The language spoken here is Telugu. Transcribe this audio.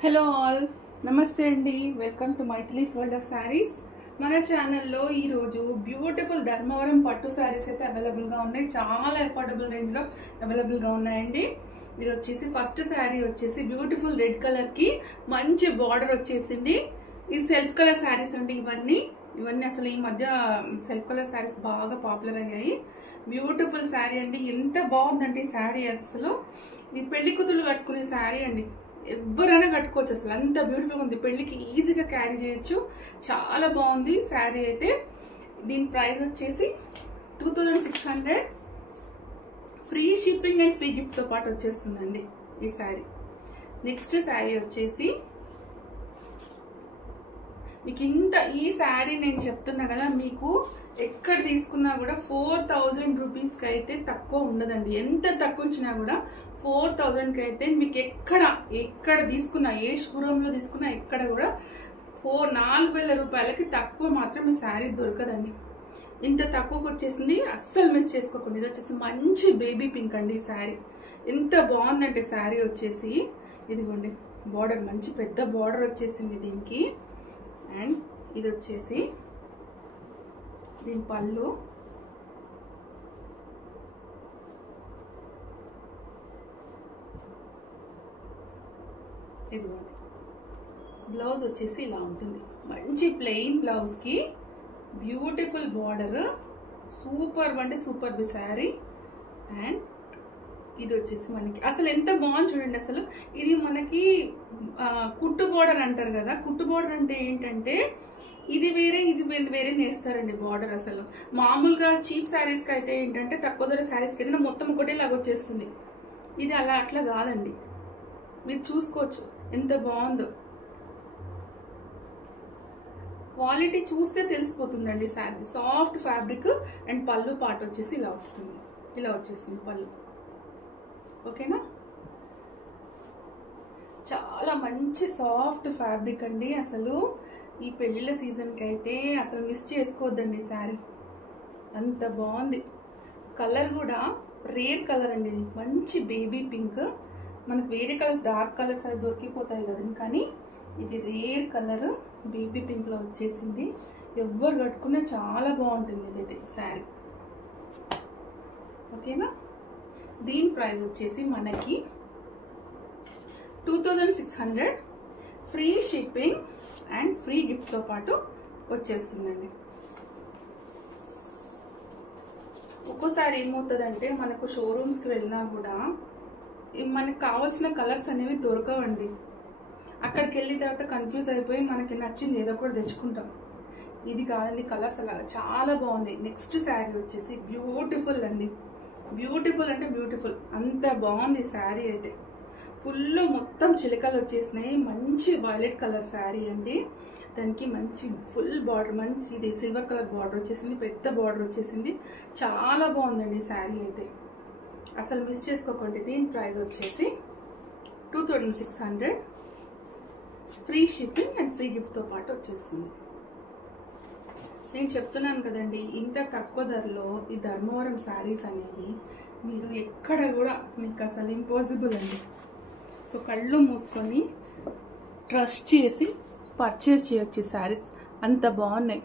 హలో ఆల్, నమస్తే అండి. Welcome to Maithili's world of saris. మన ఛానల్లో ఈరోజు బ్యూటిఫుల్ ధర్మవరం పట్టు శారీస్ అయితే అవైలబుల్గా ఉన్నాయి. చాలా అఫోర్డబుల్ రేంజ్లో అవైలబుల్గా ఉన్నాయండి. ఇది వచ్చేసి ఫస్ట్ శారీ వచ్చేసి బ్యూటిఫుల్ రెడ్ కలర్కి మంచి బార్డర్ వచ్చేసింది. ఇది సెల్ఫ్ కలర్ శారీస్ అండి. ఇవన్నీ అసలు ఈ మధ్య సెల్ఫ్ కలర్ శారీస్ బాగా పాపులర్ అయ్యాయి. బ్యూటిఫుల్ శారీ అండి. ఎంత బాగుందండి ఈ శారీ. అసలు ఈ పెళ్లి కూతుళ్ళు కట్టుకునే శారీ అండి. ఎవరైనా కట్టుకోవచ్చు. అసలు అంత బ్యూటిఫుల్గా ఉంది. పెళ్లికి ఈజీగా క్యారీ చేయొచ్చు. చాలా బాగుంది శారీ అయితే. దీని ప్రైస్ వచ్చేసి 2600. ఫ్రీ షిప్పింగ్ అండ్ ఫ్రీ గిఫ్ట్తో పాటు వచ్చేస్తుందండి ఈ శారీ. నెక్స్ట్ శారీ వచ్చేసి మీకు ఈ శారీ నేను చెప్తున్నా కదా, మీకు ఎక్కడ తీసుకున్నా కూడా 4000 రూపీస్కి అయితే తక్కువ ఉండదండి. ఎంత తక్కువ ఇచ్చినా కూడా 4000కి అయితే మీకు ఎక్కడ తీసుకున్నా, ఏ షోరూంలో తీసుకున్నా ఎక్కడ కూడా 4000 రూపాయలకి తక్కువ మాత్రం ఈ శారీ దొరకదండి. ఇంత తక్కువకి వచ్చేసింది. అస్సలు మిస్ చేసుకోకండి. ఇది వచ్చేసి మంచి బేబీ పింక్ అండి ఈ శారీ. ఎంత బాగుందంటే శారీ వచ్చేసి ఇదిగోండి, బార్డర్ మంచి పెద్ద బార్డర్ వచ్చేసింది దీనికి. అండ్ ఇది వచ్చేసి దీని పళ్ళు. ఇదిగోండి, బ్లౌజ్ వచ్చేసి ఇలా ఉంటుంది. మంచి ప్లెయిన్ బ్లౌజ్కి బ్యూటిఫుల్ బార్డర్. సూపర్ అంటే సూపర్ బి శారీ. అండ్ ఇది వచ్చేసి మనకి అసలు ఎంత బాగుంది చూడండి. అసలు ఇది మనకి కుట్టు బోర్డర్ అంటారు కదా. కుట్టు బోర్డర్ అంటే ఏంటంటే ఇది వేరే ఇది వేరే నేస్తారండి బార్డర్. అసలు మామూలుగా చీప్ శారీస్కి అయితే ఏంటంటే తక్కువ ధర శారీస్కి అయితే మొత్తం ఒకటేలాగా వచ్చేస్తుంది. ఇది అట్లా కాదండి. మీరు చూసుకోవచ్చు ఎంత బాగుందో. క్వాలిటీ చూస్తే తెలిసిపోతుందండి శారీ. Soft fabric. అండ్ పళ్ళు పార్ట్ వచ్చేసి ఇలా వచ్చేస్తుంది పళ్ళు. ఓకేనా. చాలా మంచి సాఫ్ట్ ఫ్యాబ్రిక్ అండి. అసలు ఈ పెళ్ళిళ్ళ సీజన్కి అయితే అసలు మిస్ చేసుకోవద్దండి శారీ. అంత బాగుంది. కలర్ కూడా రేర్ కలర్ అండి. ఇది మంచి బేబీ పింక్. మనకు వేరే కలర్స్ డార్క్ కలర్స్ అవి దొరికిపోతాయి కదండి, కానీ ఇది రేర్ కలర్ బేబీ పింక్లో వచ్చేసింది. ఎవరు కట్టుకున్నా చాలా బాగుంటుంది ఇదైతే శారీ. ఓకేనా. దీని ప్రైస్ వచ్చేసి మనకి 2600. ఫ్రీ షిప్పింగ్ అండ్ ఫ్రీ గిఫ్ట్తో పాటు వచ్చేస్తుందండి. ఒక్కోసారి ఏమవుతుందంటే మనకు షోరూమ్స్కి వెళ్ళినా కూడా మనకు కావాల్సిన కలర్స్ అనేవి దొరకవండి. అక్కడికి వెళ్ళిన తర్వాత కన్ఫ్యూజ్ అయిపోయి మనకి నచ్చింది ఏదో ఒకటి తెచ్చుకుంటాం. ఇది కాదండి, కలర్స్ అలాగా చాలా బాగున్నాయి. నెక్స్ట్ శారీ వచ్చేసి బ్యూటిఫుల్ అండి. బ్యూటిఫుల్ అంటే బ్యూటిఫుల్. అంత బాగుంది శారీ అయితే. ఫుల్ మొత్తం చిలకలు వచ్చేసినాయి. మంచి వైలెట్ కలర్ శారీ అండి. దానికి మంచి ఫుల్ బార్డర్, మంచి ఇది సిల్వర్ కలర్ బార్డర్ వచ్చేసింది. పెద్ద బార్డర్ వచ్చేసింది. చాలా బాగుందండి శారీ అయితే. అసలు మిస్ చేసుకోకండి. దీని ప్రైస్ వచ్చేసి 2600. ఫ్రీ షిప్పింగ్ అండ్ ఫ్రీ గిఫ్ట్తో పాటు వచ్చేస్తుంది. నేను చెప్తున్నాను కదండి, ఇంత తక్కువ ధరలో ఈ ధర్మవరం శారీస్ అనేవి మీరు ఎక్కడ కూడా మీకు అసలు ఇంపాసిబుల్ అండి. సో కళ్ళు మూసుకొని ట్రస్ట్ చేసి పర్చేస్ చేయొచ్చు శారీస్. అంత బాగున్నాయి.